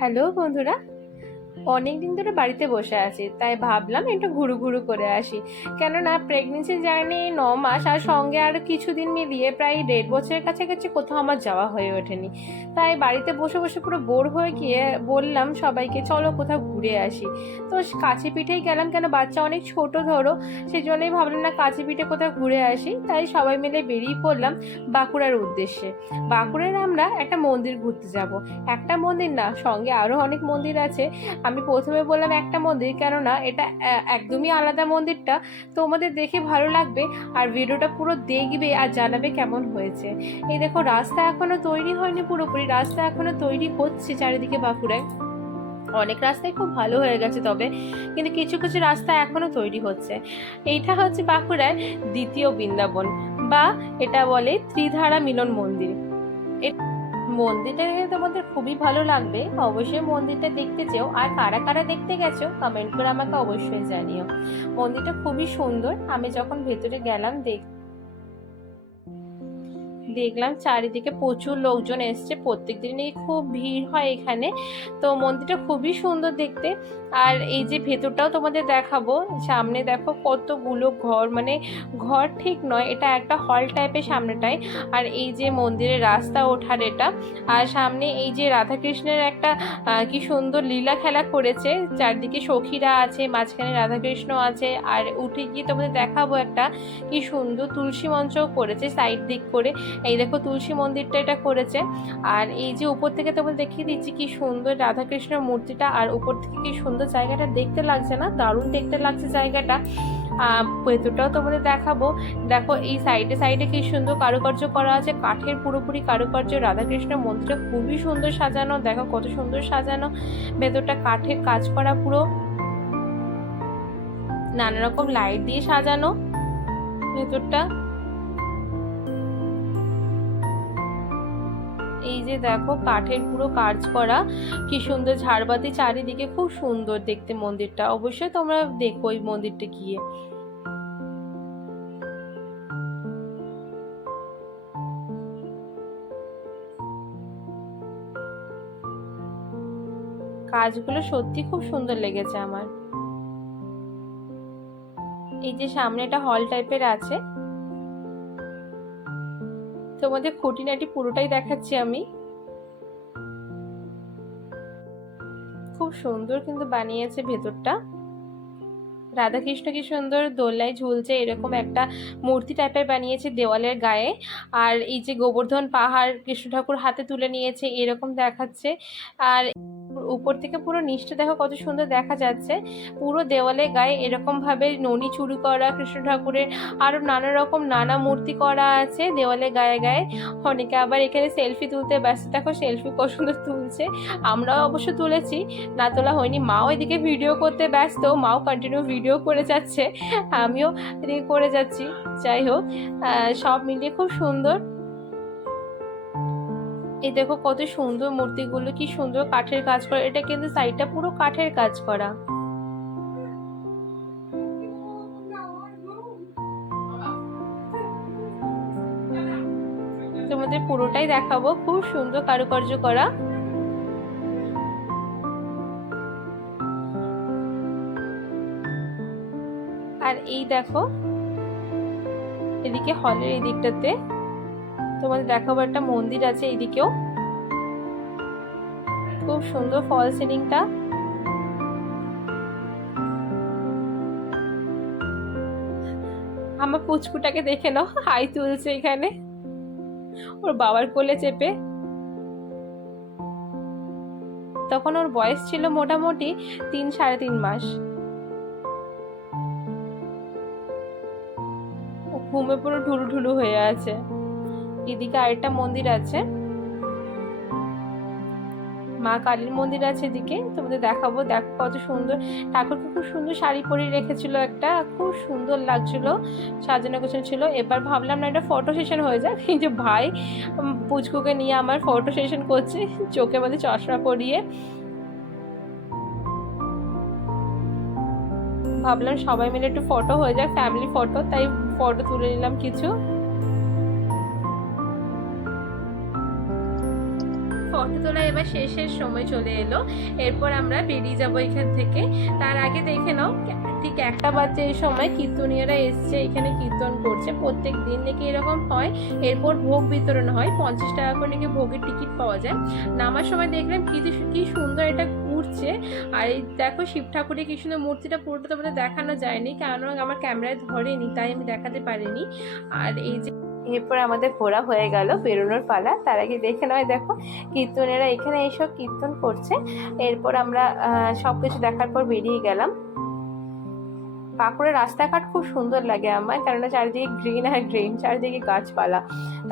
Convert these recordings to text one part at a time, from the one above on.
Hello বন্ধুরা অনেক দিন ধরে বাড়িতে বসে আছি, তাই ভাবলাম একটু ঘুরু ঘুরু করে আসি। কেননা প্রেগনেন্সি জার্নি ন মাস আর সঙ্গে আরও কিছুদিন মিলিয়ে প্রায় দেড় বছরের কাছাকাছি কোথাও আমার যাওয়া হয়ে ওঠেনি। তাই বাড়িতে বসে বসে পুরো বোর হয়ে গিয়ে বললাম সবাইকে, চলো কোথাও ঘুরে আসি। তো কাছে পিঠেই গেলাম, কেন বাচ্চা অনেক ছোট ধরো সেই জন্যই ভাবলাম না কাছে পিঠে কোথাও ঘুরে আসি। তাই সবাই মিলে বেরিয়ে পড়লাম বাঁকুড়ার উদ্দেশ্যে। বাঁকুড়ার আমরা একটা মন্দির ঘুরতে যাব। একটা মন্দির না, সঙ্গে আরও অনেক মন্দির আছে। আমি প্রথমে বললাম একটা মন্দির, কেননা এটা একদমই আলাদা মন্দিরটা। তোমাদের দেখে ভালো লাগবে, আর ভিডিওটা পুরো দেখবে আর জানাবে কেমন হয়েছে। এই দেখো, রাস্তা এখনও তৈরি হয়নি পুরোপুরি, রাস্তা এখনও তৈরি হচ্ছে চারিদিকে বাঁকুড়ায়। অনেক রাস্তায় খুব ভালো হয়ে গেছে তবে, কিন্তু কিছু কিছু রাস্তা এখনও তৈরি হচ্ছে। এইটা হচ্ছে বাঁকুড়ায় দ্বিতীয় বৃন্দাবন, বা এটা বলে ত্রিধারা মিলন মন্দির। এ- মন্দিরটা দেখে তোমাদের খুবই ভালো লাগবে। অবশ্যই মন্দিরটা দেখতে চেও আর কারা কারা দেখতে গেছো কমেন্ট করে আমাকে অবশ্যই জানিও। মন্দিরটা খুবই সুন্দর। আমি যখন ভেতরে গেলাম, দেখ দেখলাম চারিদিকে প্রচুর লোকজন এসছে। প্রত্যেক দিনই খুব ভিড় হয় এখানে। তো মন্দিরটা খুবই সুন্দর দেখতে। আর এই যে ভেতরটাও তোমাদের দেখাবো, সামনে দেখো কতগুলো ঘর মানে ঘর ঠিক নয়, এটা একটা হল টাইপের সামনেটায় আর এই যে মন্দিরের রাস্তা ওঠার এটা, আর সামনে এই যে রাধাকৃষ্ণের একটা কি সুন্দর লীলা খেলা করেছে, চারদিকে সখীরা আছে, মাঝখানে রাধাকৃষ্ণ আছে, আর উঠে গিয়ে তোমাদের দেখাবো একটা, কি সুন্দর তুলসী মঞ্চও করেছে সাইড দিক করে, এই দেখো তুলসী মন্দিরটা এটা করেছে, আর এই যে উপর থেকে তোমাদের দেখিয়ে দিচ্ছি কি সুন্দর রাধাকৃষ্ণের মূর্তিটা, আর উপর থেকে কি সুন্দর জায়গাটা দেখতে লাগছে না, দারুণ দেখতে লাগছে জায়গাটা। ভেতরটাও তোমাদের দেখাবো। দেখো, এই সাইডে সাইডে কি সুন্দর কারুকার্য করা আছে। কাঠের পুরোপুরি কারুকার্য, রাধাকৃষ্ণ মন্দিরটা খুবই সুন্দর সাজানো। দেখো, কত সুন্দর সাজানো। ভেতরটা কাঠের কাজ করা পুরো। নানা রকম লাইট দিয়ে সাজানো ভেতরটা। এই যে দেখো, কাঠের পুরো কাজ করা। কি সুন্দর ঝাড়বাতি চারিদিকে, খুব সুন্দর দেখতে মন্দিরটা। অবশ্যই তোমরা দেখো ওই মন্দিরটা গিয়ে। কাজগুলো সত্যি খুব সুন্দর লেগেছে আমার। এই যে সামনে একটা হল টাইপের আছে। তোমাদের খুঁটিনাটি পুরোটাই দেখাচ্ছি আমি। খুব সুন্দর কিন্তু বানিয়েছে ভেতরটা। রাধাকৃষ্ণ কি সুন্দর দোলায় ঝুলছে, এরকম একটা মূর্তি টাইপের বানিয়েছে দেওয়ালের গায়ে। আর এই যে গোবর্ধন পাহাড় কৃষ্ণ ঠাকুর হাতে তুলে নিয়েছে, এরকম দেখাচ্ছে। আর উপর থেকে পুরো নিচটা দেখো কত সুন্দর দেখা যাচ্ছে। পুরো দেওয়ালে গায়ে এরকম ভাবে ননি চুরি করা, কৃষ্ণ ঠাকুরের আরও নানা রকম নানা মূর্তি করা আছে দেওয়ালে গায়ে গায়ে। অনেকে আবার এখানে সেলফি তুলতে ব্যস্ত। দেখো সেলফি কত সুন্দর তুলছে। আমরাও অবশ্য তুলেছি। না তোলা হয়নি। মাও এদিকে ভিডিও করতে ব্যস্ত। মাও কন্টিনিউ ভিডিও করে যাচ্ছে। আমিও এদিকে করে যাচ্ছি। যাই হোক সব মিলিয়ে খুব সুন্দর। এই দেখো কত সুন্দর মূর্তিগুলো, কি সুন্দর কাঠের কাজ করা। এটা কিন্তু সাইডটা পুরো কাঠের কাজ করা। তোমাদের পুরোটাই দেখাবো, খুব সুন্দর কারুকার্য করা। আর এই দেখো, এদিকে হলের এই দিকটাতে। তোমাদের দেখাবো একটা মন্দির আছে এইদিকেও। খুব সুন্দর ফল সিলিংটা। আমার পুচকুটাকে দেখে নাও, হাই তুলছে এখানে। ওর বাবার কোলে চেপে। তখন ওর বয়স ছিল মোটামুটি তিন, সাড়ে তিন মাস। ঘুমে পুরো ঢুলু ঢুলু হয়ে আছে। এদিকে আরেকটা মন্দির আছে। মা কালীর মন্দির আছে এদিকে। তোমাদের দেখাবো। দেখো কত সুন্দর। ঠাকুরকে খুব সুন্দর শাড়ি পরিয়ে রেখেছিল একটা। খুব সুন্দর লাগছিল, সাজানো গোছানো ছিল। এবার ভাবলাম না একটা ফটো সেশন হয়ে যাক। যে ভাই পুচকুকে নিয়ে আমার ফটো সেশন করছে চোখে মধ্যে চশমা পরিয়ে। ভাবলাম সবাই মিলে একটু ফটো হয়ে যাক ফ্যামিলি ফটো তাই ফটো তুলে নিলাম কিছু। ফটো তোলা এবার শেষের সময় চলে এলো। এরপর আমরা বেরিয়ে যাব এখান থেকে। তার আগে দেখে নাও, ঠিক একটা বাচ্চা এই সময় কীর্তনীয়রা এসছে, এখানে কীর্তন করছে। প্রত্যেক দিন নাকি এরকম হয়। এরপর ভোগ বিতরণ হয়। পঞ্চাশ টাকা করে নাকি ভোগের টিকিট পাওয়া যায়। নামার সময় দেখলাম কি কী সুন্দর এটা ঘুরছে। আর এই দেখো শিব ঠাকুরের কি সুন্দর মূর্তিটা পুরোটা তোমাদের দেখানো যায়নি। কারণ আমার ক্যামেরায় ধরেনি, তাই আমি দেখাতে পারিনি। আর এই যে এরপর আমাদের ঘোরা হয়ে গেল, বেরোনোর পালা। তার আগে দেখে নয় দেখো, কীর্তনেরা এখানে এইসব কীর্তন করছে। এরপর আমরা সব কিছু দেখার পর বেরিয়ে গেলাম। বাঁকুড়ার রাস্তাঘাট খুব সুন্দর লাগে আমার, কেননা চারিদিকে গ্রিন আর গ্রিন, চারিদিকে গাছপালা।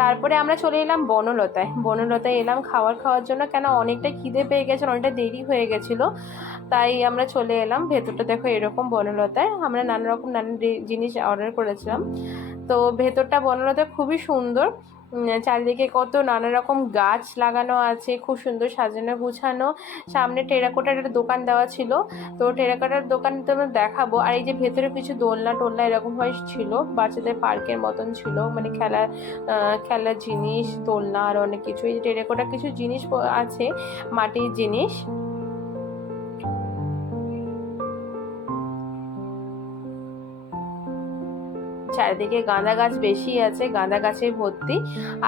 তারপরে আমরা চলে এলাম বনলতায়। বনলতায় এলাম খাবার খাওয়ার জন্য, কেন অনেকটা খিদে পেয়ে গেছে, অনেকটা দেরি হয়ে গেছিল। তাই আমরা চলে এলাম। ভেতরটা দেখো এরকম বনলতায়। আমরা নানা রকম নানান জিনিস অর্ডার করেছিলাম। তো ভেতরটা বনলতা খুবই সুন্দর। চারিদিকে কত নানা রকম গাছ লাগানো আছে, খুব সুন্দর সাজানো গুছানো। সামনে টেরাকোটার একটা দোকান দেওয়া ছিল। তো টেরাকোটার দোকান তোমার দেখাবো। আর এই যে ভেতরে কিছু দোলনা টোলনা এরকমভাবে ছিল, বাচ্চাদের পার্কের মতন ছিল। মানে খেলা খেলার জিনিস, দোলনা আর অনেক কিছু। এই যে টেরাকোটার কিছু জিনিস আছে, মাটির জিনিস। চারিদিকে গাঁদা গাছ বেশি আছে, গাঁদা গাছে ভর্তি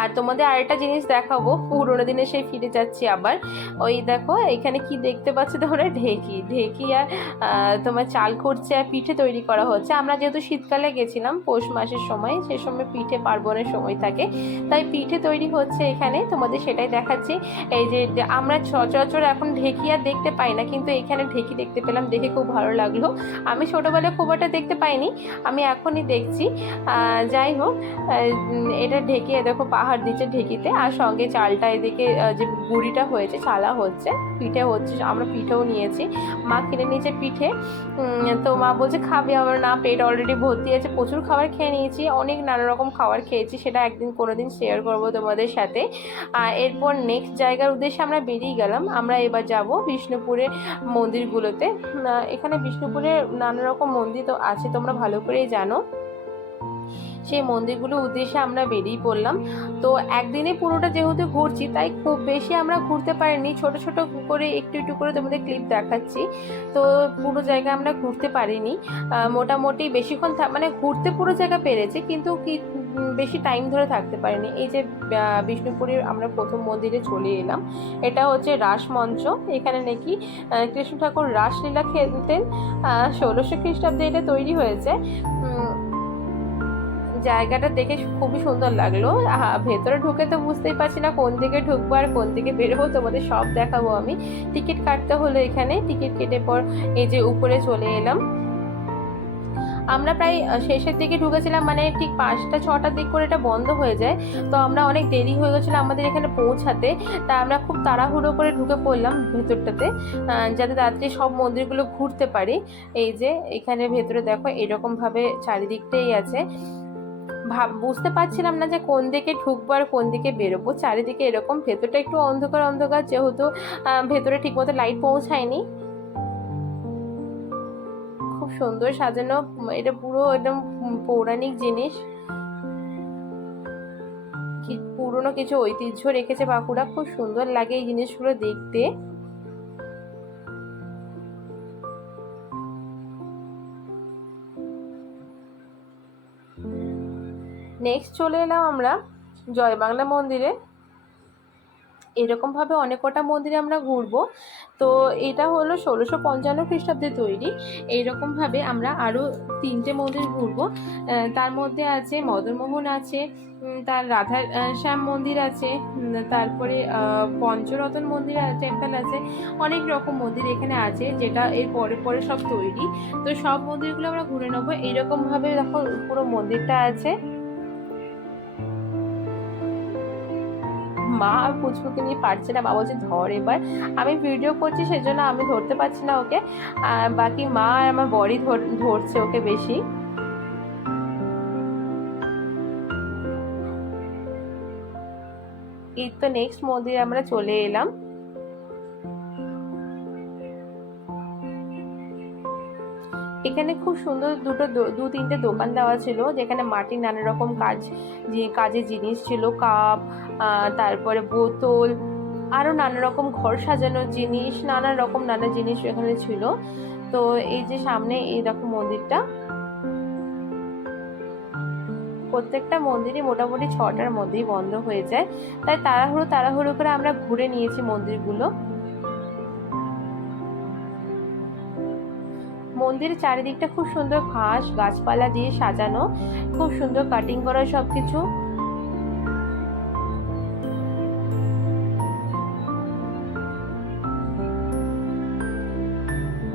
আর তোমাদের আরেকটা জিনিস দেখাবো, পুরোনো দিনে সেই ফিরে যাচ্ছি আবার। ওই দেখো, এখানে কি দেখতে পাচ্ছ তোমরা? ঢেকি ঢেকি আর তোমার চাল করছে আর পিঠে তৈরি করা হচ্ছে। আমরা যেহেতু শীতকালে গেছিলাম, পৌষ মাসের সময়, সে সময় পিঠে পার্বণের সময় থাকে। তাই পিঠে তৈরি হচ্ছে এখানে, তোমাদের সেটাই দেখাচ্ছি। এই যে আমরা সচরাচর এখন ঢেকি আর দেখতে পাই না, কিন্তু এখানে ঢেকি দেখতে পেলাম, দেখে খুব ভালো লাগল। আমি ছোটোবেলায় খুব একটা দেখতে পাইনি, আমি এখনই দেখছি। যাই হোক এটা ঢেকে দেখো, পাহাড় দিচ্ছে ঢেকিতে, আর সঙ্গে চালটা এদিকে যে গুড়িটা হয়েছে, চালা হচ্ছে, পিঠে হচ্ছে, আমরা পিঠেও নিয়েছি। মা কিনে নিয়েছে পিঠে। তো মা বলছে, খাবে আমার না, পেট অলরেডি ভর্তি আছে, প্রচুর খাবার খেয়ে নিয়েছি, অনেক নানা রকম খাবার খেয়েছি, সেটা একদিন কোনো দিন শেয়ার করব তোমাদের সাথে। এরপর নেক্সট জায়গার উদ্দেশ্যে আমরা বেরিয়ে গেলাম, আমরা এবার যাব বিষ্ণুপুরের মন্দিরগুলোতে। এখানে বিষ্ণুপুরে নানা রকম মন্দির তো আছে, তোমরা ভালো করেই জানো। সেই মন্দিরগুলোর উদ্দেশ্যে আমরা বেরিয়ে পড়লাম। তো একদিনে পুরোটা যেহেতু ঘুরছি, তাই খুব বেশি আমরা ঘুরতে পারিনি। ছোট ছোট করে একটু একটু করে তোমাদের ক্লিপ দেখাচ্ছি। তো পুরো জায়গা আমরা ঘুরতে পারিনি। মোটামুটি বেশিক্ষণ মানে ঘুরতে পুরো জায়গা পেরেছি, কিন্তু কি বেশি টাইম ধরে থাকতে পারিনি। এই যে বিষ্ণুপুরের আমরা প্রথম মন্দিরে চলে এলাম। এটা হচ্ছে রাসমঞ্চ এখানে নাকি কৃষ্ণ ঠাকুর রাসলীলা খেলতেন। ষোলোশো খ্রিস্টাব্দে এটা তৈরি হয়েছে। জায়গাটা দেখে খুবই সুন্দর লাগল। ভেতরে ঢুকে তো বুঝতেই পারছি না কোন দিকে ঢুকবো আর কোন দিকে বেরোবো। তোমাদের সব দেখাবো আমি। টিকিট কাটতে হলো এখানে। টিকিট কেটে পর এই যে উপরে চলে এলাম। আমরা প্রায় শেষের দিকে ঢুকেছিলাম মানে ঠিক পাঁচটা ছটার দিক করে এটা বন্ধ হয়ে যায়। তো আমরা অনেক দেরি হয়ে গেছিল আমাদের এখানে পৌঁছাতে। তা আমরা খুব তাড়াহুড়ো করে ঢুকে পড়লাম ভেতরটাতে যাতে তাড়াতাড়ি সব মন্দিরগুলো ঘুরতে পারি। এই যে, এখানে ভেতরে দেখো, এরকমভাবে চারিদিকটাই আছে। ভাব, বুঝতে পারছিলাম না যে কোন দিকে ঢুকবো আর কোন দিকে বেরোবো। চারিদিকে এরকম, ভেতরটা একটু অন্ধকার অন্ধকার, যেহেতু ভেতরে ঠিকমতো লাইট পৌঁছায়নি। খুব সুন্দর সাজানো, এটা পুরো একদম পৌরাণিক জিনিস। পুরনো কিছু ঐতিহ্য রেখেছে বাঁকুড়া। খুব সুন্দর লাগে এই জিনিসগুলো দেখতে। নেক্সট চলে এলাম আমরা জয় বাংলা মন্দিরে। এরকমভাবে অনেক কটা মন্দিরে আমরা ঘুরবো। তো এটা হলো ষোলোশো পঞ্চান্ন খ্রিস্টাব্দে তৈরি। এইরকমভাবে আমরা আরও তিনটে মন্দির ঘুরবো। তার মধ্যে আছে মদনমোহন আছে তার রাধা শ্যাম মন্দির আছে তারপরে পঞ্চরতন মন্দির আছে একটা আছে। অনেক রকম মন্দির এখানে আছে যেটা এর পরে পরে সব তৈরি। তো সব মন্দিরগুলো আমরা ঘুরে নেব। এইরকমভাবে দেখো পুরো মন্দিরটা আছে। মা আর পুচকুকে নিয়ে পারছে না মা বলছে, ধর এবার। আমি ভিডিও করছি সেই জন্য আমি ধরতে পারছি না ওকে। বাকি মা আর আমার বডি ধরছে ওকে বেশি। এই তো নেক্সট মন্দিরে আমরা চলে এলাম। এখানে খুব সুন্দর দুটো দু তিনটে দোকান দেওয়া ছিল, যেখানে মাটির নানা রকম কাজ, যে কাজের জিনিস ছিল, কাপ তারপরে বোতল আরও নানা রকম ঘর সাজানোর জিনিস, নানা রকম নানা জিনিস এখানে ছিল। তো এই যে সামনে এই দেখো মন্দিরটা। প্রত্যেকটা মন্দিরই মোটামুটি ছটার মধ্যেই বন্ধ হয়ে যায়। তাই তাড়াহুড়ো তাড়াহুড়ো করে আমরা ঘুরে নিয়েছি মন্দিরগুলো। মন্দিরের চারিদিকটা খুব সুন্দর ঘাস, গাছপালা দিয়ে সাজানো, খুব সুন্দর কাটিং করা সব কিছু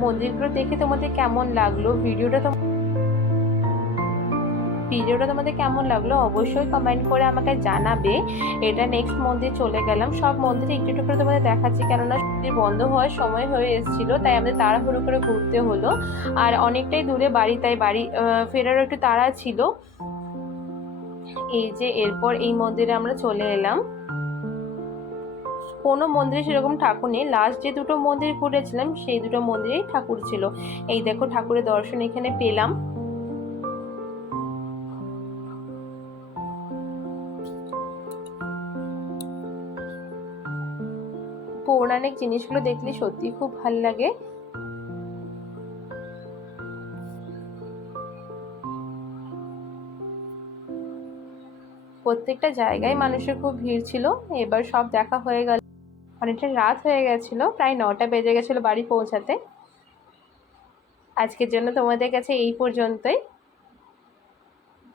মন্দিরগুলো দেখে তোমাদের কেমন লাগল? ভিডিওটা তো ভিডিওটা তোমাদের কেমন লাগল অবশ্যই কমেন্ট করে আমাকে জানাবে। এটা নেক্সট মন্দির চলে গেলাম। সব মন্দিরে একটু একটু করে তোমাদের দেখাচ্ছি কেননা বন্ধ হওয়ার সময় হয়ে এসেছিল, তাই আমাদের তাড়াহুড়ো করে ঘুরতে হলো। আর অনেকটাই দূরে বাড়ি, তাই বাড়ি ফেরারও একটু তাড়া ছিল। এই যে এরপর এই মন্দিরে আমরা চলে এলাম। কোনো মন্দিরে সেরকম ঠাকুর নেই। লাস্ট যে দুটো মন্দির ঘুরেছিলাম, সেই দুটো মন্দিরেই ঠাকুর ছিল। এই দেখো ঠাকুরের দর্শন এখানে পেলাম। পৌরাণিক জিনিসগুলো দেখলে সত্যি খুব ভালো লাগে। প্রত্যেকটা জায়গায় মানুষের খুব ভিড় ছিল। এবার সব দেখা হয়ে গেল। অনেকটা রাত হয়ে গেছিল। প্রায় নটা বেজে গেছিল বাড়ি পৌঁছাতে। আজকের জন্য তোমাদের কাছে এই পর্যন্তই।